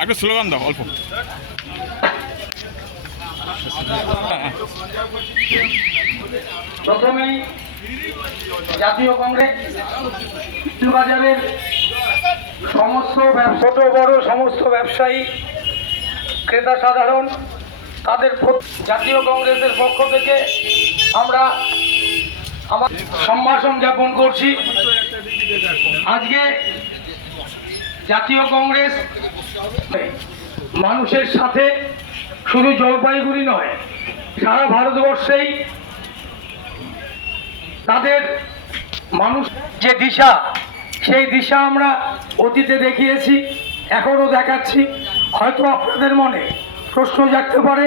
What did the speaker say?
একটু স্লোগান দাও, অল্প। প্রথমেই জাতীয় কংগ্রেস বাজারের সমস্ত ছোট বড় সমস্ত ব্যবসায়ী, ক্রেতা সাধারণ তাদের জাতীয় কংগ্রেসের পক্ষ থেকে আমরা আমার সম্ভাষণ জ্ঞাপন করছি। আজকে জাতীয় কংগ্রেস মানুষের সাথে শুধু জলপাইগুড়ি নয়, সারা ভারতবর্ষেই তাদের মানুষ যে দিশা, সেই দিশা আমরা অতীতে দেখিয়েছি, এখনও দেখাচ্ছি। হয়তো আপনাদের মনে প্রশ্ন জাগতে পারে।